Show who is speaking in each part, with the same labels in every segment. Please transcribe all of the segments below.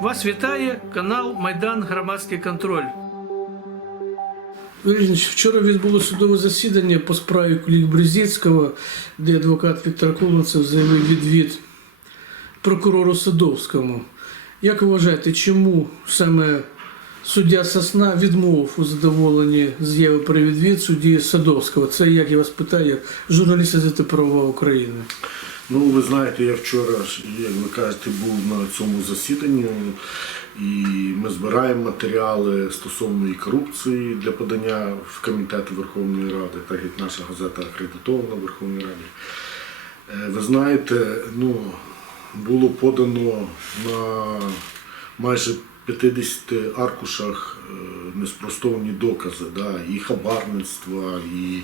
Speaker 1: Вас вітає канал Майдан Громадський контроль. Вірніч, вчора відбулося судове засідання по справі Кулік Брезіцького, де адвокат Віктор Колонцев заявив відвід прокурору Садовському. Як вважаєте, чому саме суддя Сосна відмовив у задоволенні з'яви про відвід судді Садовського? Це як я вас питаю, як журналіст газети Правова Україна.
Speaker 2: Ну, ви знаєте, я вчора, як ви кажете, був на цьому засіданні, і ми збираємо матеріали стосовно і корупції для подання в комітет Верховної Ради, так як наша газета акредитована в Верховній Раді. Е, Ви знаєте, ну, було подано на майже 50 аркушах е, неспростовні докази, да, і хабарництва, і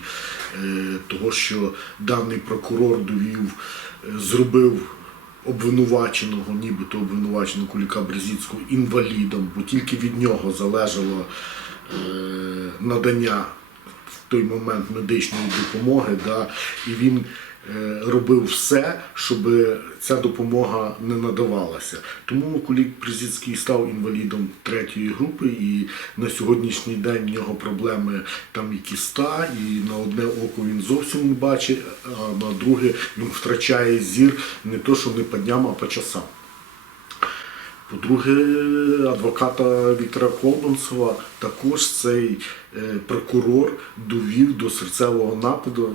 Speaker 2: е, того, що даний прокурор довів, е, зробив обвинуваченого, нібито обвинуваченого Куліка Брезіцького інвалідом, бо тільки від нього залежало надання в той момент медичної допомоги, да, і він робив все, щоб ця допомога не надавалася. Тому Кулік Призіцький став інвалідом третьої групи, і на сьогоднішній день в нього проблеми там і кіста, і на одне око він зовсім не бачить, а на друге він втрачає зір не то, що не по дням, а по часам. По-друге, адвоката Віктора Колбанцева також цей е, прокурор довів до серцевого нападу,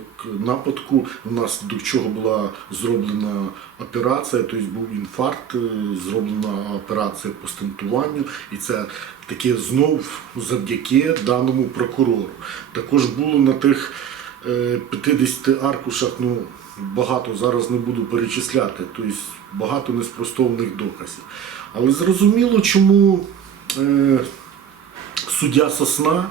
Speaker 2: нападку, внаслідок чого була зроблена операція, тобто був інфаркт, е, зроблена операція по стентуванню, і це таке знов завдяки даному прокурору. Також було на тих е, 50 аркушах, ну багато зараз не буду перечисляти, тобто багато неспростовних доказів. Але зрозуміло, чому е, суддя Сосна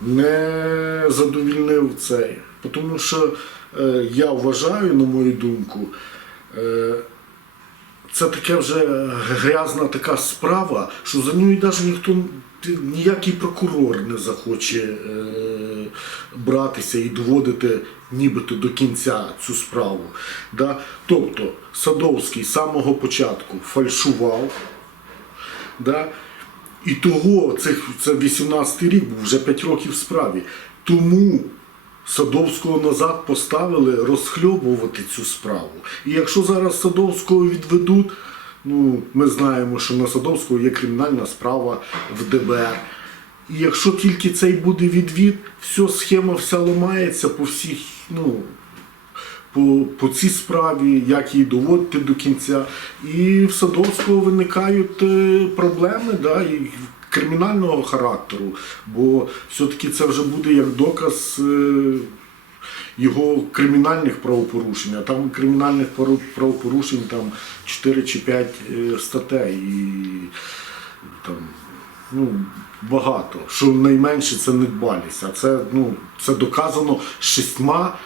Speaker 2: не задовільнив цей. Тому що е, я вважаю, на мою думку, е, це таке вже грязна така справа, що за нею навіть ніхто ніякий прокурор не захоче е, братися і доводити нібито до кінця цю справу. Да? Тобто Садовський з самого початку фальшував. Да? І того, цих, це 18-й рік був, вже 5 років в справі. Тому Садовського назад поставили розхльобувати цю справу. І якщо зараз Садовського відведуть, ну, ми знаємо, що на Садовського є кримінальна справа в ДБР. І якщо тільки цей буде відвід, все, схема вся ламається по всіх, ну, по, по цій справі, як її доводити до кінця. І в Садовського виникають е, проблеми да, і кримінального характеру, бо все-таки це вже буде як доказ. е, Його кримінальних правопорушень, а там кримінальних правопорушень там 4 чи 5 е, статей. І там, ну, багато. Що найменше це недбалість. А це, ну, це доказано шістьма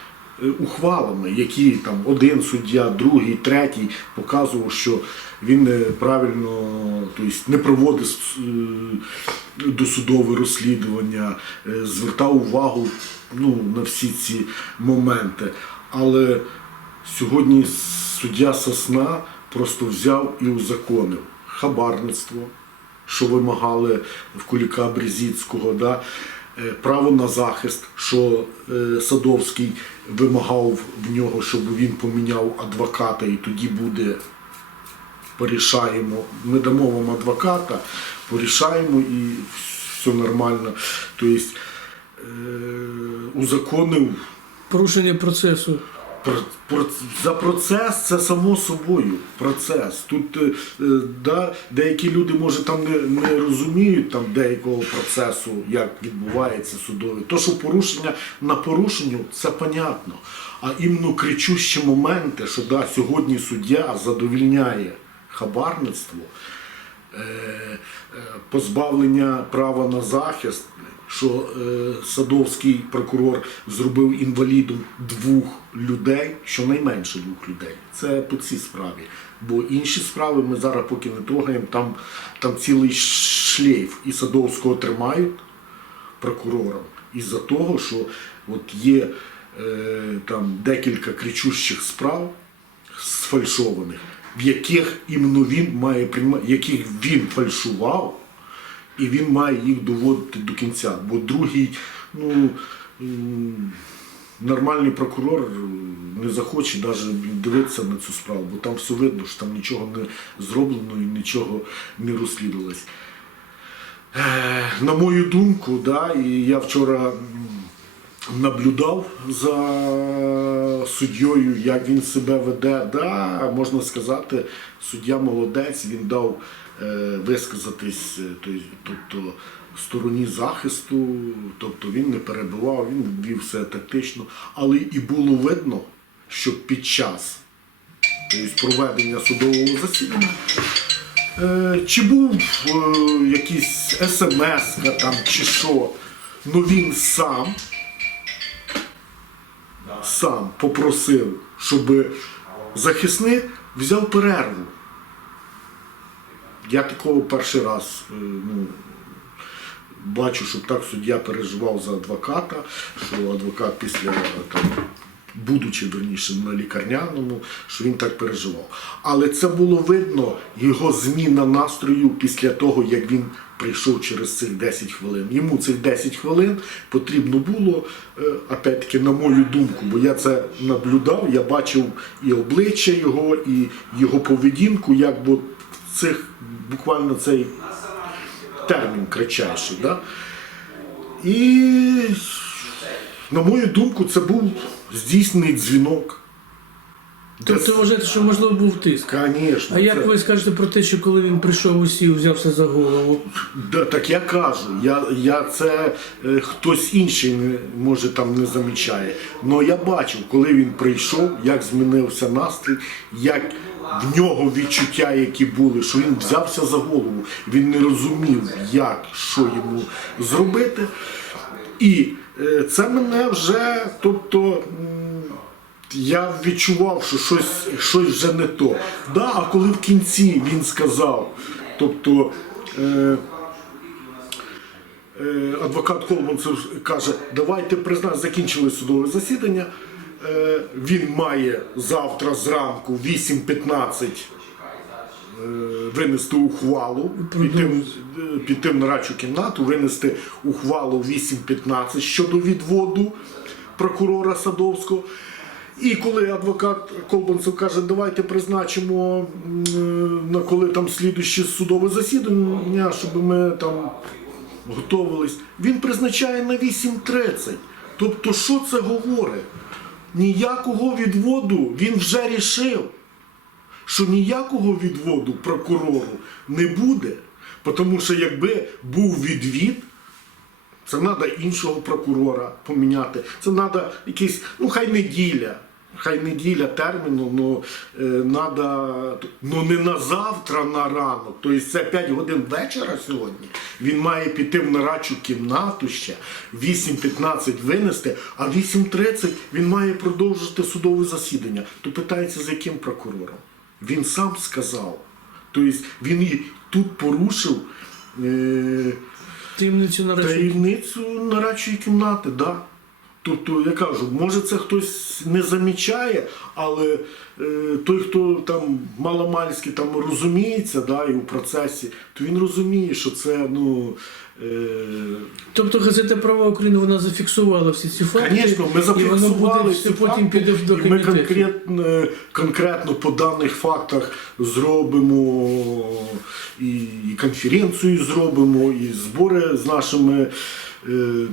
Speaker 2: ухвалами, які там один суддя, другий, третій показував, що він е, правильно тобто, не проводив е, досудове розслідування, е, звертав увагу ну, на всі ці моменти. Але сьогодні суддя Сосна просто взяв і узаконив хабарництво, що вимагали в Куліка Брезіцького, да? Е, право на захист, що е, Садовський вимагав в нього, щоб він поміняв адвоката, і тоді буде порішаємо. Ми дамо вам адвоката, порішаємо і все нормально. Тобто е, узаконив
Speaker 1: Порушення процесу.
Speaker 2: За процес це само собою процес. Тут е, да, деякі люди може там не, не розуміють там деякого процесу, як відбувається судовий. То, що порушення на порушенню, це понятно. А іменно кричущі моменти, що да, сьогодні суддя задовільняє хабарництво, е, е, позбавлення права на захист, що е, Садовський прокурор зробив інвалідом двох людей, щонайменше двох людей. Це по цій справі. Бо інші справи ми зараз поки не трогаємо, там, там цілий шлейф і Садовського тримають прокурором із-за того, що от є е, там декілька кричущих справ сфальшованих, в яких іменно він має приймати, яких він фальшував, і він має їх доводити до кінця. Бо другий, ну. Нормальний прокурор не захоче навіть дивитися на цю справу, бо там все видно, що там нічого не зроблено і нічого не розслідувалось. Е, На мою думку, да, і я вчора наблюдав за суддєю, як він себе веде. Да, можна сказати, суддя молодець, він дав висказатись, е, тобто стороні захисту, тобто він не перебивав, він вів все тактично, але і було видно, що під час тобто, проведення судового засідання Е, Чи був е, якийсь смс там чи що, ну він сам, сам попросив, щоб захисник взяв перерву. Я такого перший раз е, ну, бачу, щоб так суддя переживав за адвоката, що адвокат після там, будучи верніше на лікарняному, що він так переживав. Але це було видно його зміна настрою після того, як він прийшов через цих 10 хвилин. Йому цих 10 хвилин потрібно було, е, опять-таки, на мою думку, бо я це наблюдав, я бачив і обличчя його, і його поведінку, як в цих буквально цей термін кричайший. Да? І на мою думку, це був здійснений дзвінок.
Speaker 1: Тобто вважаєте, що можливо був тиск.
Speaker 2: Звісно.
Speaker 1: А як ви скажете про те, що коли він прийшов усів, взявся за голову?
Speaker 2: Да, так я кажу, я, я це е, хтось інший не, може там не замічає. Але я бачив, коли він прийшов, як змінився настрій, як в нього відчуття, які були, що він взявся за голову, він не розумів, як, що йому зробити. І е, це мене вже, тобто. я відчував, що щось, щось вже не то. Да, а коли в кінці він сказав, тобто е, е, адвокат Колманцев каже, давайте признаємо, закінчили судове засідання. Е, він має завтра зранку 8.15 е, винести ухвалу, піти, е, піти в нарадчу кімнату, винести ухвалу 8.15 щодо відводу прокурора Садовського. І коли адвокат Колбанцев каже, давайте призначимо на коли там слідуще судове засідання, щоб ми там готувались, він призначає на 8.30. Тобто, що це говорить? Ніякого відводу він вже рішив що ніякого відводу прокурору не буде, тому що якби був відвід, це треба іншого прокурора поміняти. Це треба якийсь, ну хай неділя. Хай неділя терміну, ну треба, ну не на завтра на ранок, тобто це 5 годин вечора сьогодні. Він має піти в нарадчу кімнату ще, 8.15 винести, а 8.30 він має продовжити судове засідання. То питається, з яким прокурором? Він сам сказав. Тобто він і тут порушив. Е-.
Speaker 1: Таємницю
Speaker 2: нарадчої кімнати, так. Да. Тобто, я кажу, може це хтось не замічає, але е, той, хто там маломальськи там розуміється да, і у процесі, то він розуміє, що це ну. Е,
Speaker 1: Тобто газета Права України вона зафіксувала всі ці факти.
Speaker 2: Звісно, ми
Speaker 1: і воно буде
Speaker 2: зафіксували
Speaker 1: все потім піде до
Speaker 2: і ми конкретно, конкретно по даних фактах зробимо і, і конференцію зробимо, і збори з нашими е, е,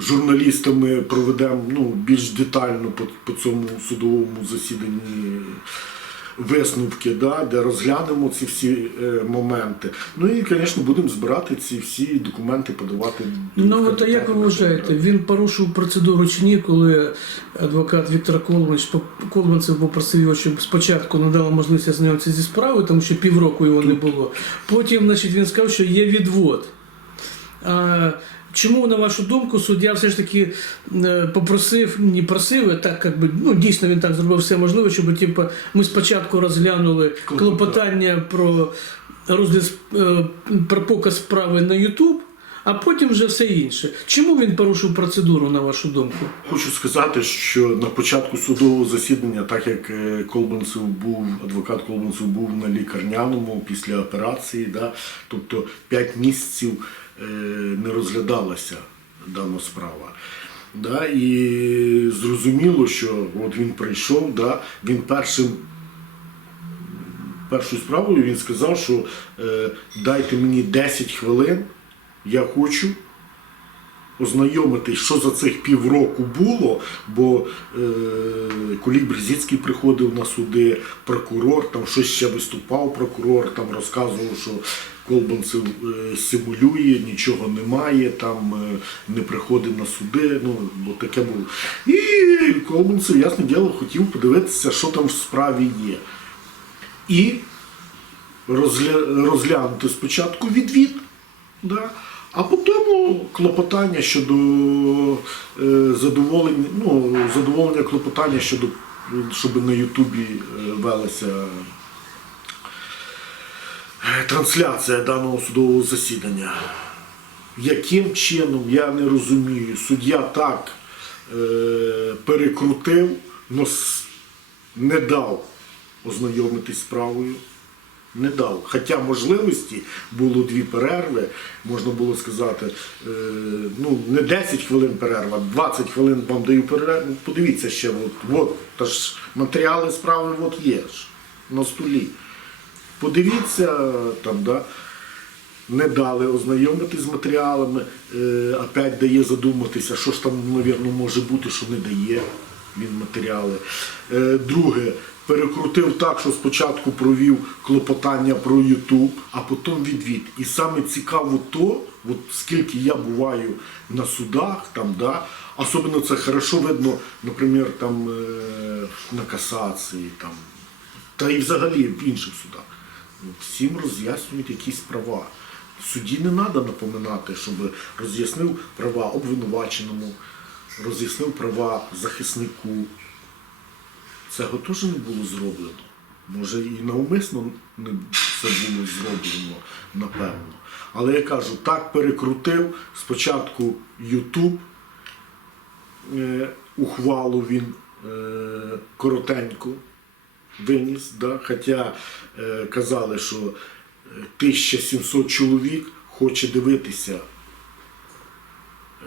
Speaker 2: журналістами проведемо ну, більш детально по, по цьому судовому засіданні. Висновки, да, де розглянемо ці всі е, моменти. Ну і, звісно, будемо збирати ці всі документи, подавати.
Speaker 1: Ну от а як ви вважаєте, він порушив процедуру чи ні, коли адвокат Віктор Колманович Колманцев попросив його, щоб спочатку надала можливість ознайомитися зі справою, тому що півроку його не було. Потім, значить, він сказав, що є відвод. А, чому, на вашу думку, суддя все ж таки е, попросив, не просив, а так як би, ну дійсно він так зробив все можливе, щоб типу, ми спочатку розглянули клопотання про розгляд е, про показ справи на YouTube, а потім вже все інше. Чому він порушив процедуру, на вашу думку?
Speaker 2: Хочу сказати, що на початку судового засідання, так як е, Колбанцев був, адвокат Колбанцев був на лікарняному після операції, да, тобто 5 місяців не розглядалася дана справа. Да, і зрозуміло, що от він прийшов, да, він першим першою справою він сказав, що е, дайте мені 10 хвилин, я хочу ознайомитись, що за цих півроку було, бо е, Кулік Брезіцький приходив на суди, прокурор, там щось ще виступав прокурор, там розказував, що Колбанцев е, симулює, нічого немає, там е, не приходить на суди, ну, бо таке було. І Колбанцев, ясне діло, хотів подивитися, що там в справі є. І розгля... розглянути спочатку відвід, да? а потім клопотання щодо е, задоволення, ну, задоволення клопотання щодо, щоб на Ютубі велася трансляція даного судового засідання. Яким чином, я не розумію. Суддя так е, перекрутив, но не дав ознайомитись справою. Не дав. Хоча можливості було дві перерви, можна було сказати, е, ну не 10 хвилин перерва, 20 хвилин вам даю перерву. Подивіться ще, от, от, та ж матеріали справи от є ж на столі. Подивіться там, да, не дали ознайомитись з матеріалами, е, опять дає задуматися, що ж там, мабуть, може бути, що не дає він матеріали. Е, друге, перекрутив так, що спочатку провів клопотання про Ютуб, а потім відвід. І саме цікаво то, от скільки я буваю на судах, там, да, особливо це хорошо видно, наприклад, там, е, на касації, там, та і взагалі в інших судах. Всім роз'яснюють якісь права. Суді не треба напоминати, щоб роз'яснив права обвинуваченому, роз'яснив права захиснику. Цього теж не було зроблено. Може і навмисно не це було зроблено, напевно. Але я кажу, так перекрутив спочатку Ютуб, е, ухвалу він е, коротеньку виніс, да? хоча е, казали, що е, 1700 чоловік хоче дивитися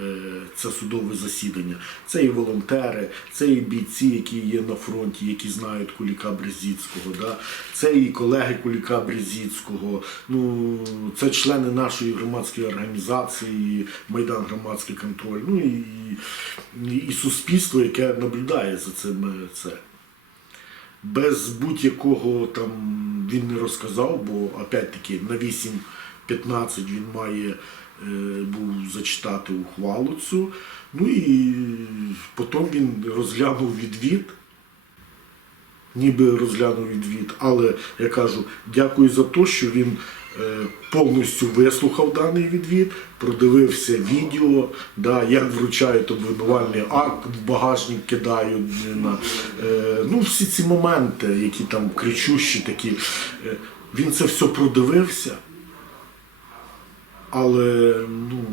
Speaker 2: е, це судове засідання. Це і волонтери, це і бійці, які є на фронті, які знають Куліка Брезіцького, да? це і колеги Куліка Брезіцького, ну, це члени нашої громадської організації, Майдан Громадський контроль, ну і, і, і суспільство, яке наблюдає за цим е, це без будь-якого там він не розказав, бо опять-таки на 8.15 він має е, був зачитати ухвалу цю. Ну і потім він розглянув відвід. Ніби розглянув відвід, але я кажу, дякую за те, що він повністю вислухав даний відвід, продивився відео, да, як вручають обвинувальний акт, в багажник кидають. Е, ну, всі ці моменти, які там кричущі такі. Е, він це все продивився, але ну,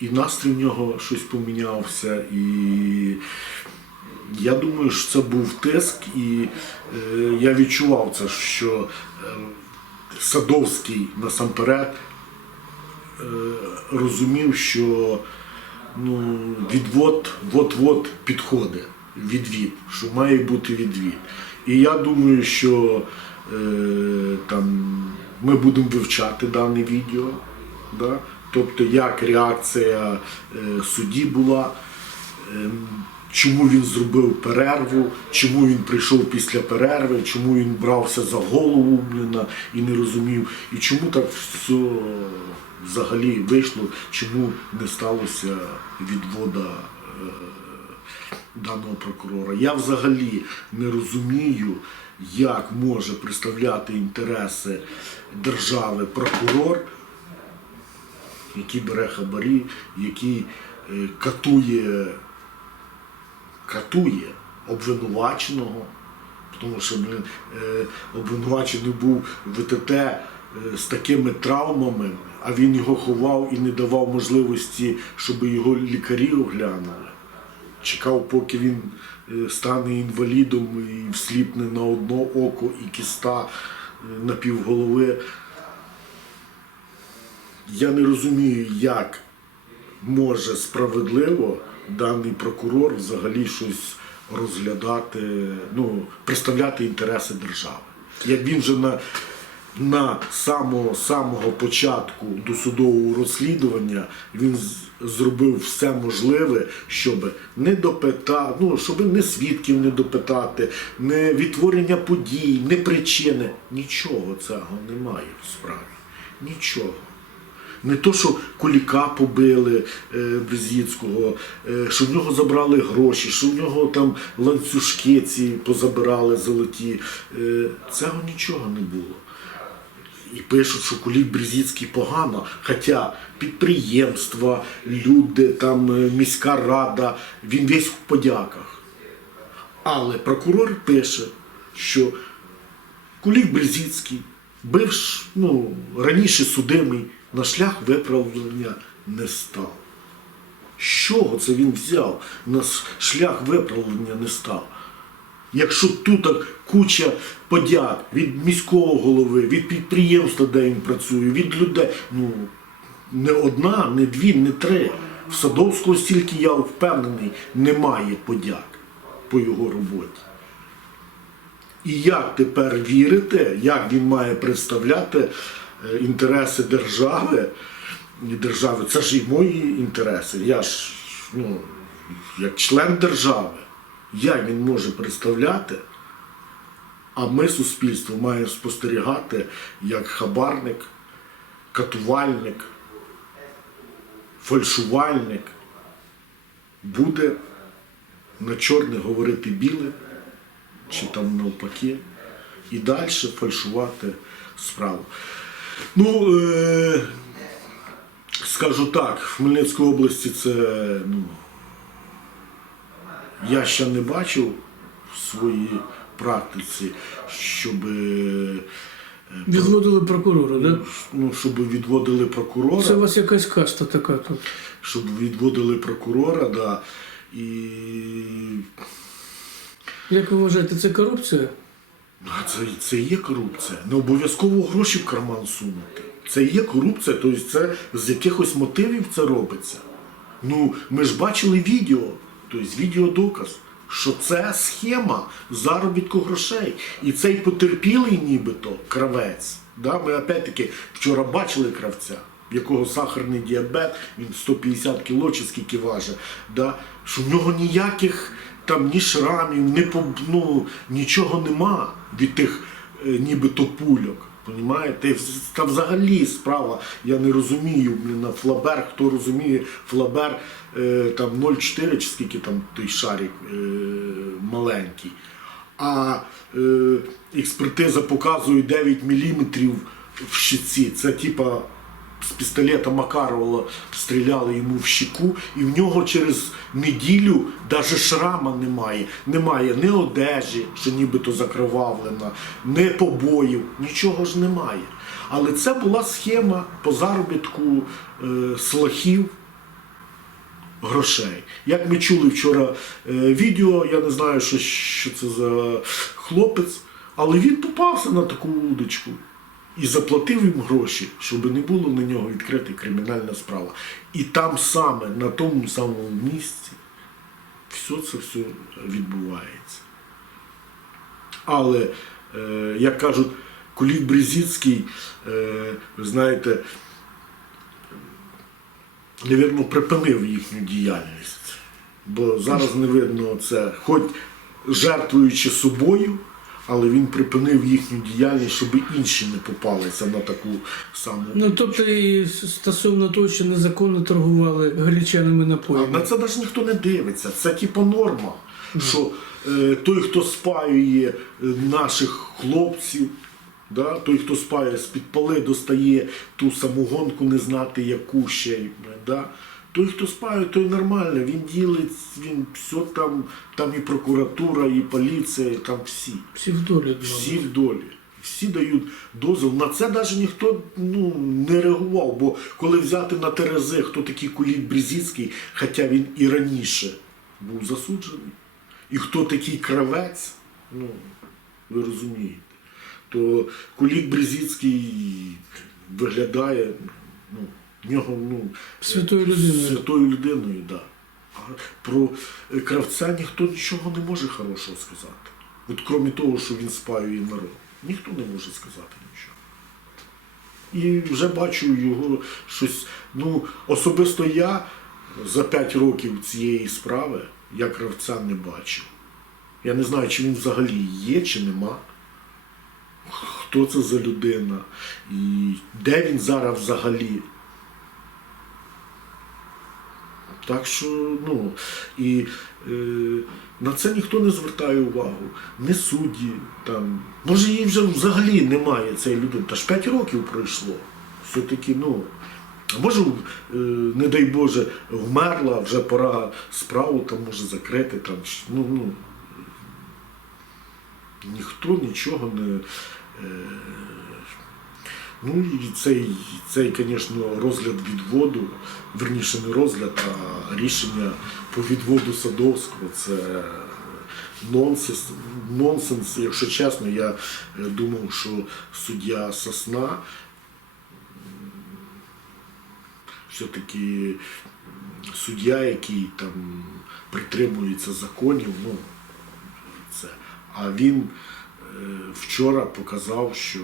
Speaker 2: і настрій в нього щось помінявся, і я думаю, що це був тиск, і е, я відчував це, що е, Садовський насамперед е, розумів, що ну, відвод от-от підходить, відвід, що має бути відвід. І я думаю, що е, там, ми будемо вивчати дане відео, да? тобто як реакція е, судді була. Ем, Чому він зробив перерву, чому він прийшов після перерви, чому він брався за голову блін, і не розумів, і чому так все взагалі вийшло, чому не сталося відвода е, даного прокурора. Я взагалі не розумію, як може представляти інтереси держави прокурор, який бере хабарі, який е, катує катує обвинуваченого, тому що блін, е, обвинувачений був ВТТ е, з такими травмами, а він його ховав і не давав можливості, щоб його лікарі оглянули. Чекав, поки він е, стане інвалідом і всліпне на одно око і кіста на півголови. Я не розумію, як може справедливо даний прокурор взагалі щось розглядати, ну, представляти інтереси держави. Як він вже на, на самого, самого початку досудового розслідування він зробив все можливе, щоб не допитати, ну, щоб не свідків не допитати, не відтворення подій, не причини. Нічого цього немає в справі. Нічого. Не то, що Куліка побили е, Брезіцького, е, що в нього забрали гроші, що в нього там ланцюжки ці позабирали золоті. Е, цього нічого не було. І пишуть, що Кулік Брезіцький погано, хоча підприємства, люди, там міська рада, він весь в подяках. Але прокурор пише, що Кулік Брезіцький, бивш, ну, раніше судимий, на шлях виправлення не став. З чого це він взяв? На шлях виправлення не став. Якщо тут так куча подяк від міського голови, від підприємства, де він працює, від людей, ну не одна, не дві, не три. В Садовського стільки я впевнений, немає подяк по його роботі. І як тепер вірити, як він має представляти інтереси держави, держави, це ж і мої інтереси. Я ж ну, як член держави, як він може представляти, а ми, суспільство, маємо спостерігати як хабарник, катувальник, фальшувальник буде на чорне говорити біле чи там навпаки, і далі фальшувати справу. Ну, е, скажу так, в Хмельницькій області це ну, я ще не бачив в своїй практиці, щоб, е,
Speaker 1: Відводили прокурора, да?
Speaker 2: ну, щоб відводили прокурора.
Speaker 1: Це у вас якась каста така тут.
Speaker 2: щоб відводили прокурора, да, і
Speaker 1: Як ви вважаєте, це корупція?
Speaker 2: Ну, а це, це є корупція. Не обов'язково гроші в карман сунути. Це є корупція, тобто це з якихось мотивів це робиться. Ну, ми ж бачили відео, тобто відеодоказ, що це схема заробітку грошей. І цей потерпілий нібито кравець. Да? Ми опять-таки вчора бачили кравця, в якого сахарний діабет, він 150 кіло чи скільки важить, да? що в нього ніяких там ні шрамів, ні ну, нічого нема від тих е, нібито пульок. Понімаєте? І вз- Та взагалі справа, я не розумію, блін, Флабер, хто розуміє, Флабер е, там 0,4 чи скільки там той шарик е, маленький. А е, експертиза показує 9 мм в щиці. Це типа з пістолета Макарова стріляли йому в щеку, і в нього через неділю навіть шрама немає. Немає ні одежі, що нібито закровавлена, ні побоїв, нічого ж немає. Але це була схема по заробітку е, слахів грошей. Як ми чули вчора е, відео, я не знаю, що, що це за хлопець, але він попався на таку удочку і заплатив їм гроші, щоб не було на нього відкрита кримінальна справа. І там саме, на тому самому місці, все це все відбувається. Але, е, як кажуть, Кулік Брезіцький, е, ви знаєте, невірно, припинив їхню діяльність. Бо зараз не видно це, хоч жертвуючи собою, але він припинив їхню діяльність, щоб інші не попалися на таку саму.
Speaker 1: Ну тобто і стосовно того, що незаконно торгували гречаними
Speaker 2: А
Speaker 1: напоями.
Speaker 2: на це навіть ніхто не дивиться. Це типу норма. Що е, той, хто спаює е, наших хлопців, да, той, хто спаює з-під поли, достає ту самогонку, не знати яку ще. Да. Той, хто спаює, той нормально, він ділить, він все там, там і прокуратура, і поліція, там всі.
Speaker 1: Всі в долі.
Speaker 2: Всі в долі. Всі дають дозвіл. На це навіть ніхто ну, не реагував. Бо коли взяти на Терези, хто такий Кулік Брізіцький, хоча він і раніше був засуджений, і хто такий кравець, ну, ви розумієте, то Кулік Брізіцький виглядає, ну, в нього, ну,
Speaker 1: Святою людиною.
Speaker 2: Святою людиною. Да. А про е, кравця ніхто нічого не може хорошого сказати. От крім того, що він спаює народ. Ніхто не може сказати нічого. І вже бачу його щось. Ну, особисто я за 5 років цієї справи я кравця не бачив. Я не знаю, чи він взагалі є, чи нема. Хто це за людина? І де він зараз взагалі? Так що, ну, і е, на це ніхто не звертає увагу. Не судді там. Може, її вже взагалі немає цієї людини. Та ж 5 років пройшло. Все-таки, ну. Може, е, не дай Боже, вмерла, вже пора справу там може закрити. Там, ну, ну, ніхто нічого не. Е, Ну і цей, цей, звісно, розгляд відводу, верніше не розгляд, а рішення по відводу Садовського це нонсенс. нонсенс. Якщо чесно, я думав, що суддя Сосна все-таки суддя, який там притримується законів, ну, це. А він е, вчора показав, що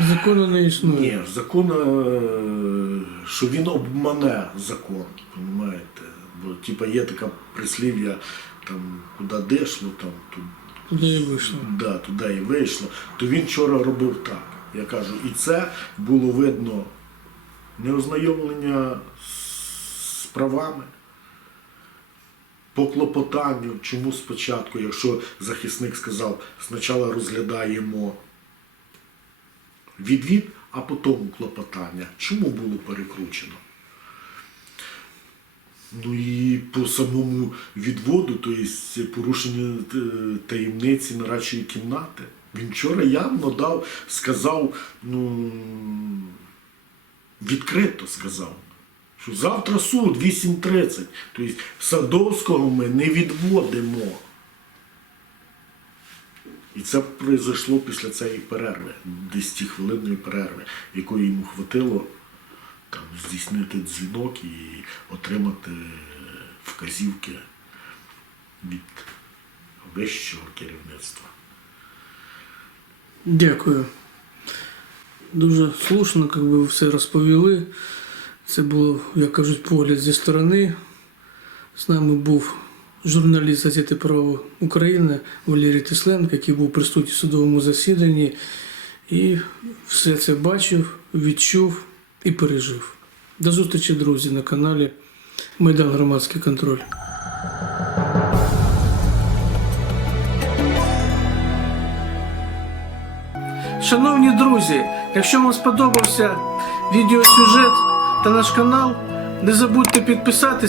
Speaker 1: Закону не існує.
Speaker 2: Ні, закон, е, що він обмане закон, розумієте? Бо типа є така прислів'я, там, куди дишло, там, тут,
Speaker 1: Куди і вийшло.
Speaker 2: да, туди і вийшло, то він вчора робив так. Я кажу, і це було видно неознайомлення з правами, по клопотанню, чому спочатку, якщо захисник сказав, спочатку розглядаємо відвід, а потім клопотання. Чому було перекручено? Ну і по самому відводу, то є порушення е, таємниці нарадчої кімнати. Він вчора явно дав, сказав, ну відкрито сказав, що завтра суд 8.30. Тобто Садовського ми не відводимо. І це произошло після цієї перерви, 10 хвилинної перерви, якої йому хватило там, здійснити дзвінок і отримати вказівки від вищого керівництва.
Speaker 1: Дякую. Дуже слушно, як ви все розповіли. Це було, як кажуть, погляд зі сторони. З нами був журналіст газети Право України Валерій Тисленко, який був присутній в судовому засіданні і все це бачив, відчув і пережив. До зустрічі, друзі, на каналі Майдан Громадський контроль. Шановні друзі, якщо вам сподобався відеосюжет та наш канал, не забудьте підписатися.